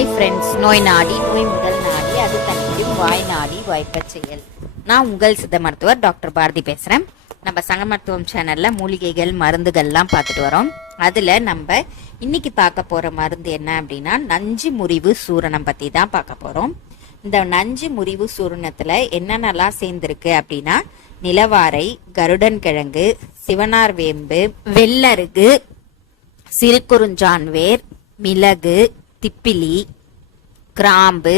Hi friends நோய் நாடி நோய் முதல் நாடி அது தன்னிடும் வாய் நாடி வாய்ப்பச் செயல். நான் உங்கள் சித்த மருத்துவர் டாக்டர் பாரதி பேசுகிறேன் நம்ம சங்க மருத்துவம் சேனலில் மூலிகைகள் மருந்துகள்லாம் பார்த்துட்டு வரோம். அதில் நம்ம இன்னைக்கு பார்க்க போகிற மருந்து என்ன அப்படின்னா நஞ்சு முறிவு சூரணம் பற்றி தான் பார்க்க போகிறோம் இந்த நஞ்சு முறிவு சூரணத்தில் என்னென்னலாம் சேர்ந்துருக்கு அப்படின்னா நிலவாரை கருடன் கிழங்கு சிவனார் வேம்பு வெள்ளருகு சிறுகுறுஞ்சான் வேர் மிளகு திப்பிலி கிராம்பு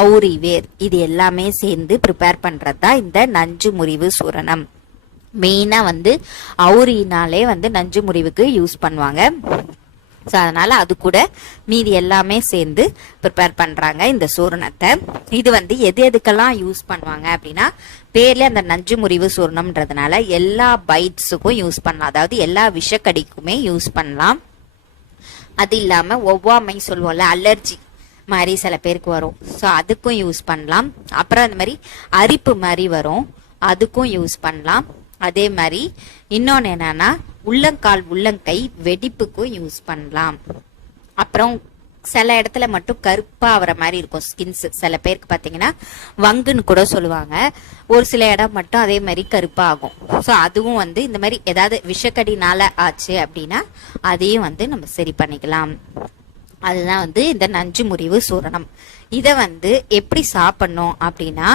அவுரி வேர் இது எல்லாமே சேர்ந்து ப்ரிப்பேர் பண்ணுறது தான் இந்த நஞ்சு முறிவு சூரணம். மெயினாக வந்து அவுரினாலே வந்து நஞ்சு முறிவுக்கு யூஸ் பண்ணுவாங்க. ஸோ அதனால் அது கூட மீதி எல்லாமே சேர்ந்து ப்ரிப்பேர் பண்ணுறாங்க இந்த சூரணத்தை. இது வந்து எது எதுக்கெல்லாம் யூஸ் பண்ணுவாங்க அப்படின்னா பேர்ல அந்த நஞ்சு முறிவு சூரணம்ன்றதுனால எல்லா பைட்ஸுக்கும் யூஸ் பண்ணலாம். அதாவது எல்லா விஷக்கடிக்குமே யூஸ் பண்ணலாம். அது இல்லாமல் ஒவ்வாமை சொல்லுவோம்ல அலர்ஜி மாதிரி சில பேருக்கு வரும். ஸோ அதுக்கும் யூஸ் பண்ணலாம். அப்புறம் அந்த மாதிரி அரிப்பு மாதிரி வரும். அதுக்கும் யூஸ் பண்ணலாம். அதே மாதிரி இன்னொன்று என்னன்னா உள்ளங்கால் உள்ளங்கை வெடிப்புக்கும் யூஸ் பண்ணலாம். அப்புறம் சில இடத்துல மட்டும் கருப்பாகிற மாதிரி இருக்கும் ஸ்கின்ஸ் சில பேருக்கு பார்த்தீங்கன்னா வங்குன்னு கூட சொல்லுவாங்க. ஒரு சில இடம் மட்டும் அதே மாதிரி கருப்பாகும் ஸோ அதுவும் வந்து இந்த மாதிரி ஏதாவது விஷக்கடினால ஆச்சு அப்படின்னா அதையும் வந்து நம்ம சரி பண்ணிக்கலாம். அதுதான் வந்து இந்த நஞ்சு முறிவு சூரணம். இதை வந்து எப்படி சாப்பிடணும் அப்படின்னா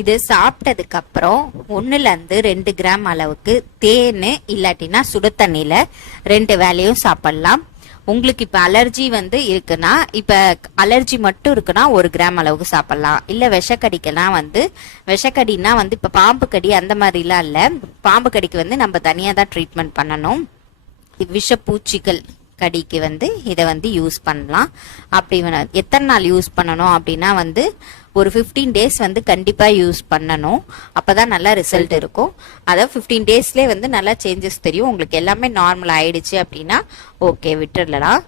இது சாப்பிட்டதுக்கு அப்புறம் ஒன்னுல இருந்து ரெண்டு கிராம் அளவுக்கு தேன் இல்லாட்டினா சுடு தண்ணியில ரெண்டு வேலையும் சாப்பிடலாம். உங்களுக்கு இப்ப அலர்ஜி வந்து இருக்குன்னா இப்ப அலர்ஜி மட்டும் இருக்குன்னா ஒரு கிராம் அளவுக்கு சாப்பிடலாம். இல்ல விஷக்கடிக்கெல்லாம் வந்து விஷக்கடினா வந்து இப்ப பாம்பு கடி அந்த மாதிரிலாம் இல்ல. பாம்பு கடிக்கு வந்து நம்ம தனியா தான் ட்ரீட்மெண்ட் பண்ணணும் விஷப்பூச்சிகள். கடிக்கு வந்து இதை வந்து யூஸ் பண்ணலாம். அப்படி எத்தனை நாள் யூஸ் பண்ணணும் அப்படின்னா வந்து ஒரு ஃபிஃப்டீன் டேஸ் வந்து கண்டிப்பாக யூஸ் பண்ணணும். அப்போ தான் நல்லா ரிசல்ட் இருக்கும். அதாவது ஃபிஃப்டீன் டேஸ்லேயே வந்து நல்லா சேஞ்சஸ் தெரியும். உங்களுக்கு எல்லாமே நார்மல் ஆயிடுச்சு அப்படின்னா ஓகே விட்டுடலாம்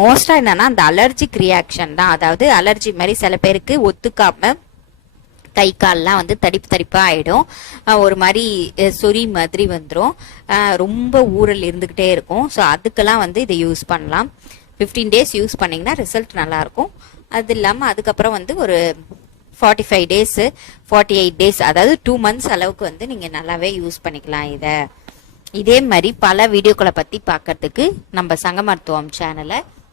மோஸ்ட்டாக என்னன்னா அந்த அலர்ஜிக் ரியாக்ஷன் தான். அதாவது அலர்ஜி மாதிரி சில பேருக்கு ஒத்துக்காம கை கால்லாம் வந்து தடிப்பு தடிப்பாக ஆகிடும் ஒரு மாதிரி சொறி மாதிரி வந்துடும் ரொம்ப ஊரல் இருந்துக்கிட்டே இருக்கும். ஸோ அதுக்கெல்லாம் வந்து இதை யூஸ் பண்ணலாம். ஃபிஃப்டீன் டேஸ் யூஸ் பண்ணிங்கன்னா ரிசல்ட் நல்லாயிருக்கும். அது இல்லாமல் அதுக்கப்புறம் வந்து ஒரு forty five days forty eight days அதாவது டூ மந்த்ஸ் அளவுக்கு வந்து நீங்கள் நல்லாவே யூஸ் பண்ணிக்கலாம் இதை. இதே மாதிரி பல வீடியோக்களை பற்றி பார்க்கறதுக்கு நம்ம சங்க மருத்துவம் சேனலை